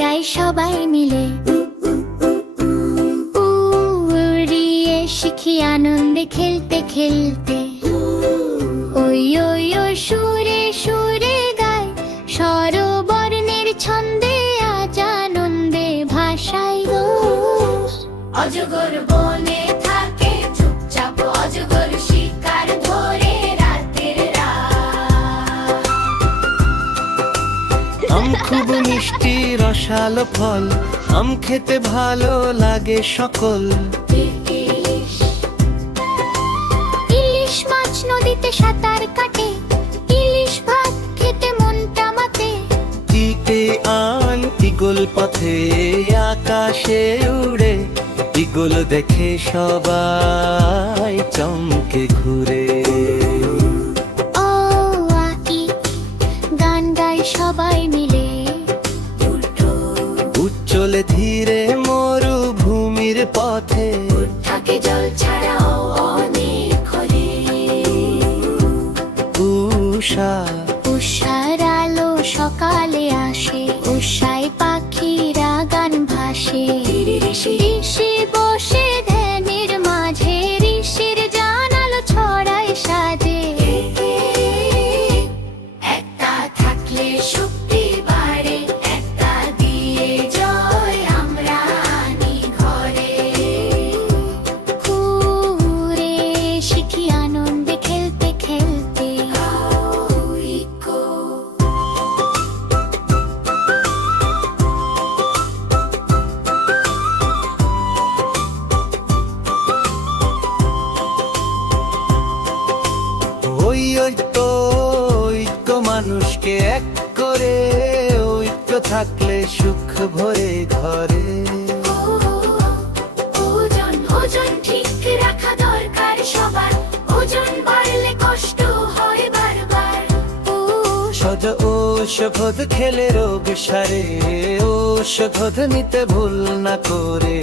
গাই সবাই মিলে, উড়িয়ে শিখি আনন্দে খেলতে খেলতে। ওই ওই ওই সুরে সুরে গায় স্বরবর্ণের ছন্দে, আজ আনন্দে ভাষাই রোষ। অজগর বনে থাকে চুপচাপ, অজগর শিকার ধরে রাতের রাত। আম খুব মিষ্টি রসালো ফল, আম খেতে ভালো লাগে সকল। ইলিশ মাছ নদীতে সাঁতার কাটে, ইলিশ ভাত খেতে মনটা মাতে। টিটে আন ইগল পথে আকাশে উড়ে, ইগল দেখে সবাই চমকে ঘুরে। ও আই গান গাই সবাই মিলে, উচ্চলে ধীরে মরুভূমির পথে, থাকে জল ছাড়াও অনেক ঘরে। উষা উষার আলো সকালে আসে, উষায় পাখিরা গান ভাসে। ঋষি বসে ধ্যানের মাঝে, ঋষির জানালো ছড়ায় সাজে। একটা থাকলে শক্তি বাড়ে, একটা দিয়ে জয় আমরা আনি ঘরে। ঘুরে শিখি আনন্দে খেলতে খেলতে। ঐক্য মানুষকে এক করে, ঐক্য থাকলে সুখ ভরে ঘরে। ওজন ওজন ঠিক রাখা দরকার সবার, ওজন বাড়লে কষ্ট হয় বারবার। সজ ঔষধ খেলে রোগ সারে, ঔষধ নিতে ভুল না করে।